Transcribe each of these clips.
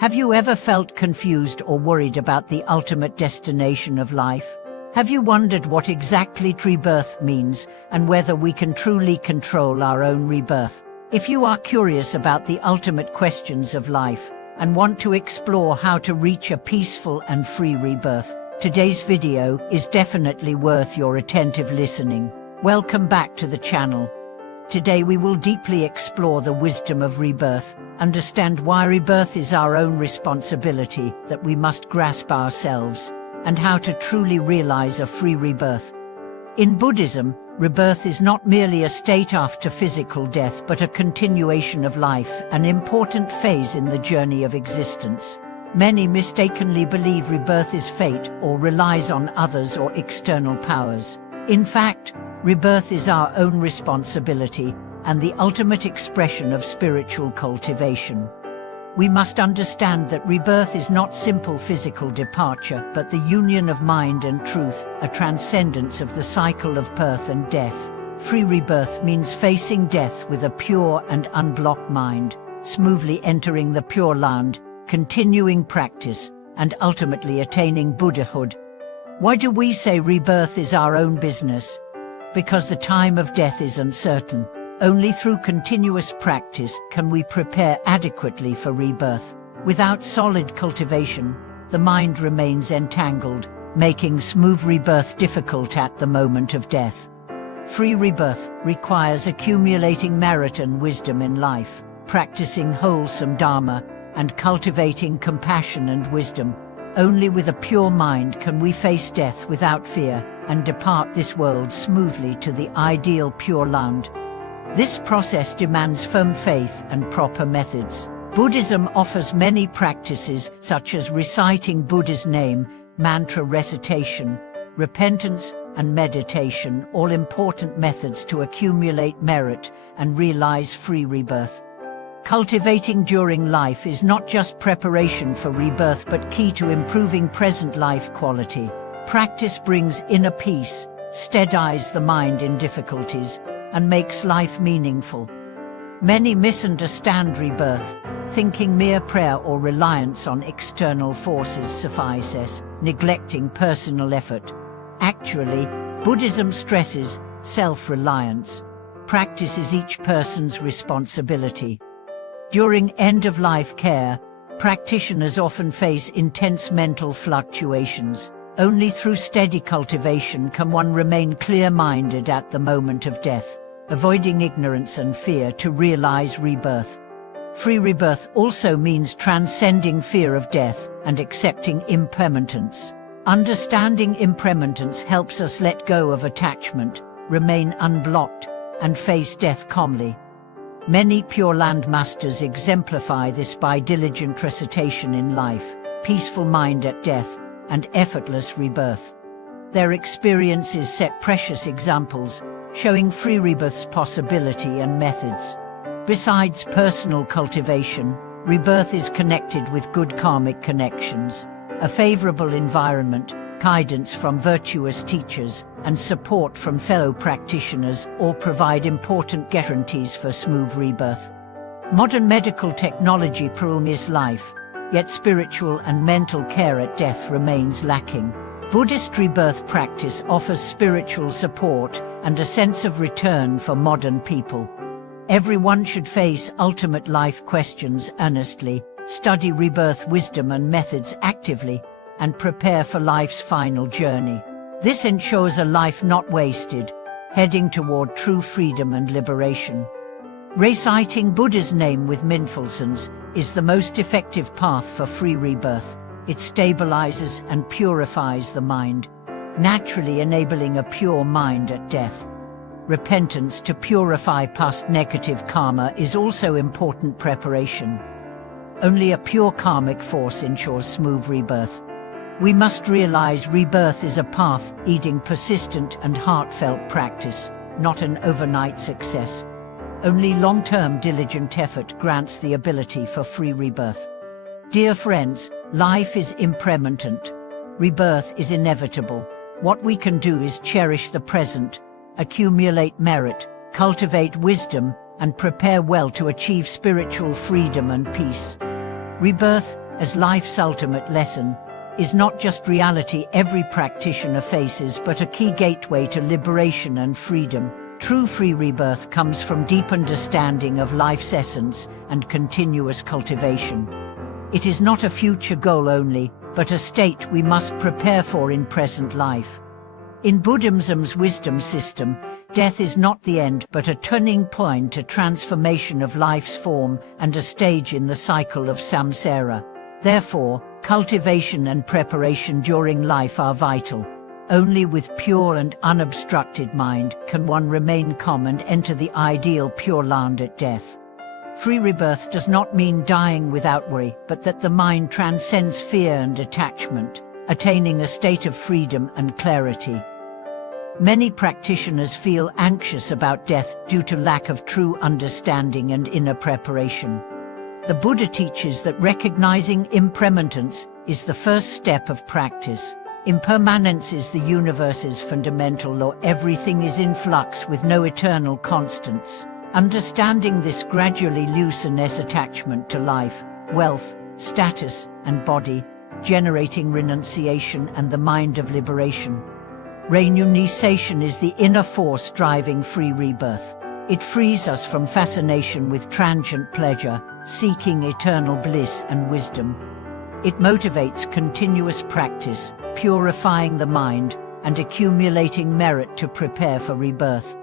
Have you ever felt confused or worried about the ultimate destination of life? Have you wondered what exactly rebirth means and whether we can truly control our own rebirth? If you are curious about the ultimate questions of life and want to explore how to reach a peaceful and free rebirth, today's video is definitely worth your attentive listening. Welcome back to the channel. Today we will deeply explore the wisdom of rebirth, understand why rebirth is our own responsibility that we must grasp ourselves, and how to truly realize a free rebirth. In Buddhism, rebirth is not merely a state after physical death but a continuation of life, an important phase in the journey of existence. Many mistakenly believe rebirth is fate or relies on others or external powers. In fact, rebirth is our own responsibility and the ultimate expression of spiritual cultivation. We must understand that rebirth is not simple physical departure, but the union of mind and truth, a transcendence of the cycle of birth and death. Free rebirth means facing death with a pure and unblocked mind, smoothly entering the Pure Land, continuing practice, and ultimately attaining Buddhahood. Why do we say rebirth is our own business? Because the time of death is uncertain. Only through continuous practice can we prepare adequately for rebirth. Without solid cultivation, the mind remains entangled, making smooth rebirth difficult at the moment of death. Free rebirth requires accumulating merit and wisdom in life, practicing wholesome dharma, and cultivating compassion and wisdom. Only with a pure mind can we face death without fear and depart this world smoothly to the ideal Pure Land. This process demands firm faith and proper methods. Buddhism offers many practices such as reciting Buddha's name, mantra recitation, repentance, and meditation, all important methods to accumulate merit and realize free rebirth. Cultivating during life is not just preparation for rebirth but key to improving present life quality. Practice brings inner peace, steadies the mind in difficulties, and makes life meaningful. Many misunderstand rebirth, thinking mere prayer or reliance on external forces suffices, neglecting personal effort. Actually, Buddhism stresses self-reliance. Practice is each person's responsibility. During end-of-life care, practitioners often face intense mental fluctuations. Only through steady cultivation can one remain clear-minded at the moment of death, avoiding ignorance and fear to realize rebirth. Free rebirth also means transcending fear of death and accepting impermanence. Understanding impermanence helps us let go of attachment, remain unblocked, and face death calmly. Many Pure Land masters exemplify this by diligent recitation in life, peaceful mind at death, and effortless rebirth. Their experiences set precious examples, showing free rebirth's possibility and methods. Besides personal cultivation, rebirth is connected with good karmic connections. A favorable environment, guidance from virtuous teachers, and support from fellow practitioners all provide important guarantees for smooth rebirth. Modern medical technology prolongs life, yet spiritual and mental care at death remains lacking. Buddhist rebirth practice offers spiritual support and a sense of return for modern people. Everyone should face ultimate life questions earnestly, study rebirth wisdom and methods actively, and prepare for life's final journey. This ensures a life not wasted, heading toward true freedom and liberation. Reciting Buddha's name with mindfulness is the most effective path for free rebirth. It stabilizes and purifies the mind, naturally enabling a pure mind at death. Repentance to purify past negative karma is also important preparation. Only a pure karmic force ensures smooth rebirth. We must realize rebirth is a path needing persistent and heartfelt practice, not an overnight success. Only long-term diligent effort grants the ability for free rebirth. Dear friends, life is impermanent. Rebirth is inevitable. What we can do is cherish the present, accumulate merit, cultivate wisdom, and prepare well to achieve spiritual freedom and peace. Rebirth as life's ultimate lesson, is not just reality every practitioner faces but a key gateway to liberation and freedom. True free rebirth comes from deep understanding of life's essence and continuous cultivation. It is not a future goal only, but a state we must prepare for in present life. In Buddhism's wisdom system, death is not the end but a turning point, a transformation of life's form and a stage in the cycle of samsara. Therefore, cultivation and preparation during life are vital. Only with pure and unobstructed mind can one remain calm and enter the ideal pure land at death. Free rebirth does not mean dying without worry, but that the mind transcends fear and attachment, attaining a state of freedom and clarity. Many practitioners feel anxious about death due to lack of true understanding and inner preparation. The Buddha teaches that recognizing impermanence is the first step of practice. Impermanence is the universe's fundamental law. Everything is in flux with no eternal constants. Understanding this gradually loosens attachment to life, wealth, status, and body, generating renunciation and the mind of liberation. Renunciation is the inner force driving free rebirth. It frees us from fascination with transient pleasure, seeking eternal bliss and wisdom. It motivates continuous practice, purifying the mind and accumulating merit to prepare for rebirth.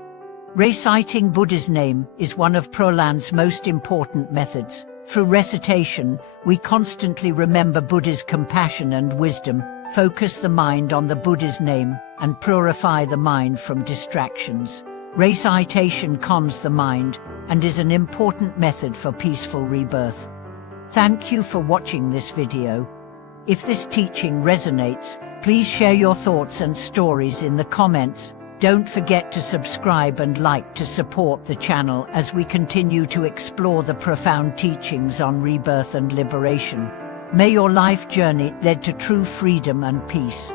Reciting Buddha's name is one of Pralan's most important methods. Through recitation, we constantly remember Buddha's compassion and wisdom, focus the mind on the Buddha's name, and purify the mind from distractions. Recitation calms the mind and is an important method for peaceful rebirth. Thank you for watching this video. If this teaching resonates, please share your thoughts and stories in the comments. Don't forget to subscribe and like to support the channel as we continue to explore the profound teachings on rebirth and liberation. May your life journey lead to true freedom and peace.